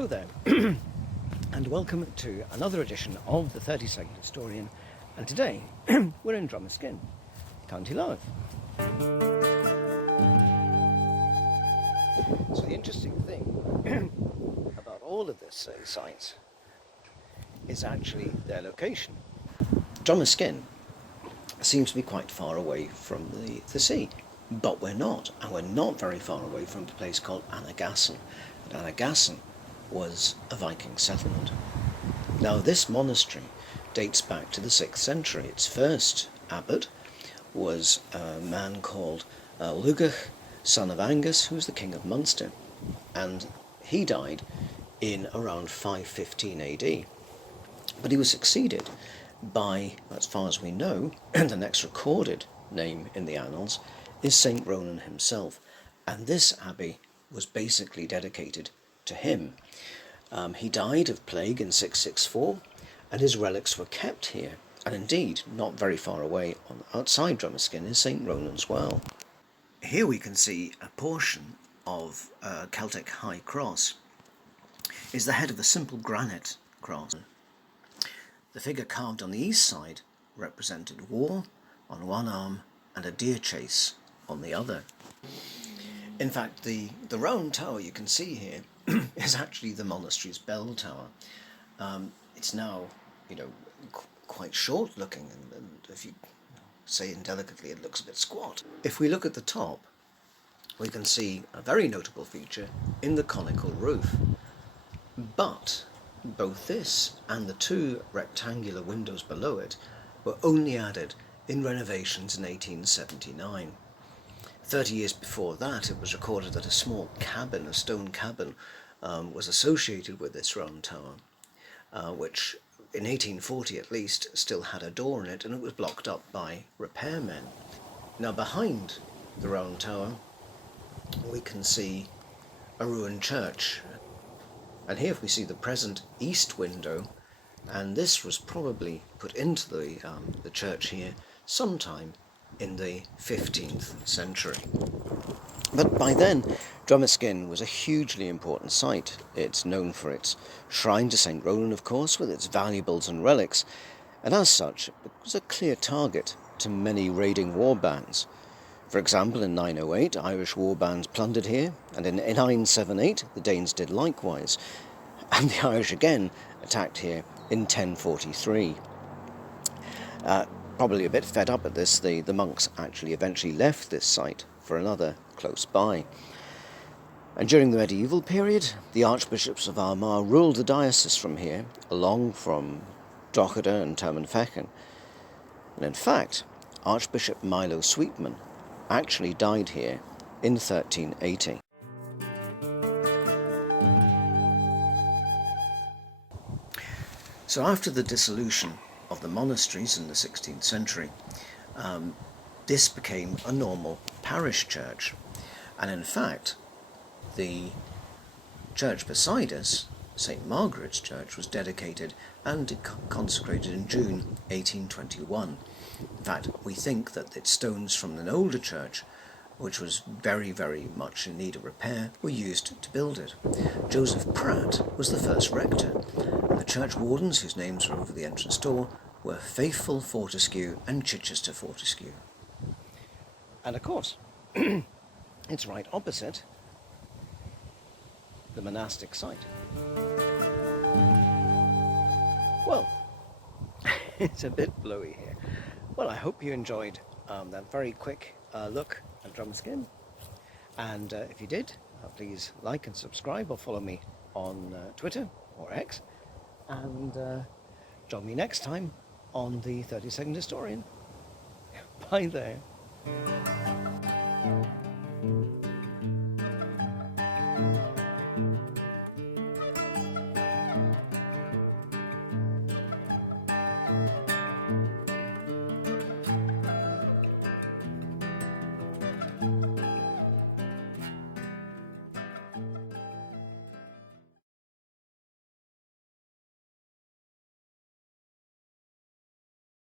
Hello there, and welcome to another edition of the 32nd Historian, and today we're in Drumiskin, County Louth. So the interesting thing about all of this sites is actually their location. Drumiskin seems to be quite far away from the sea, but we're not, and we're not very far away from a place called Armagh. And Armagh was a Viking settlement. Now this monastery dates back to the 6th century. Its first abbot was a man called Lugach, son of Angus, who was the king of Munster, and he died in around 515 AD. But he was succeeded by, as far as we know, the next recorded name in the annals is St Ronan himself, and this abbey was basically dedicated to him. He died of plague in 664, and his relics were kept here, and indeed not very far away outside Drumiskin is St Ronan's well. Here we can see a portion of a Celtic high cross. Is the head of a simple granite cross. The figure carved on the east side represented war on one arm and a deer chase on the other. In fact, the round tower you can see here is actually the monastery's bell tower. It's now, quite short looking, and if you say indelicately, it looks a bit squat. If we look at the top, we can see a very notable feature in the conical roof. But both this and the two rectangular windows below it were only added in renovations in 1879. 30 years before that, it was recorded that a small cabin, a stone cabin, was associated with this round tower, which in 1840 at least still had a door in it, and it was blocked up by repairmen. Now behind the round tower we can see a ruined church, and here we see the present east window, and this was probably put into the church here sometime in the 15th century. But by then, Drumiskin was a hugely important site. It's known for its shrine to St Ronan, of course, with its valuables and relics, and as such, it was a clear target to many raiding war bands. For example, in 908, Irish war bands plundered here, and in 978, the Danes did likewise, and the Irish again attacked here in 1043. Probably a bit fed up at this, the monks actually eventually left this site for another close by. And during the medieval period, the Archbishops of Armagh ruled the diocese from here, along from Drogheda and Termonfechan. And in fact, Archbishop Milo Sweetman actually died here in 1380. So after the dissolution of the monasteries in the 16th century, this became a normal parish church. And in fact, the church beside us, St Margaret's Church, was dedicated and consecrated in June 1821. In fact, we think that its stones from an older church, which was very, very much in need of repair, were used to build it. Joseph Pratt was the first rector, and the church wardens, whose names are over the entrance door, were Faithful Fortescue and Chichester Fortescue. And of course, it's right opposite the monastic site. Well, it's a bit blowy here. Well, I hope you enjoyed that very quick look at Drumiskin, and if you did, please like and subscribe or follow me on Twitter or X, and join me next time on the 32nd Historian. Bye there.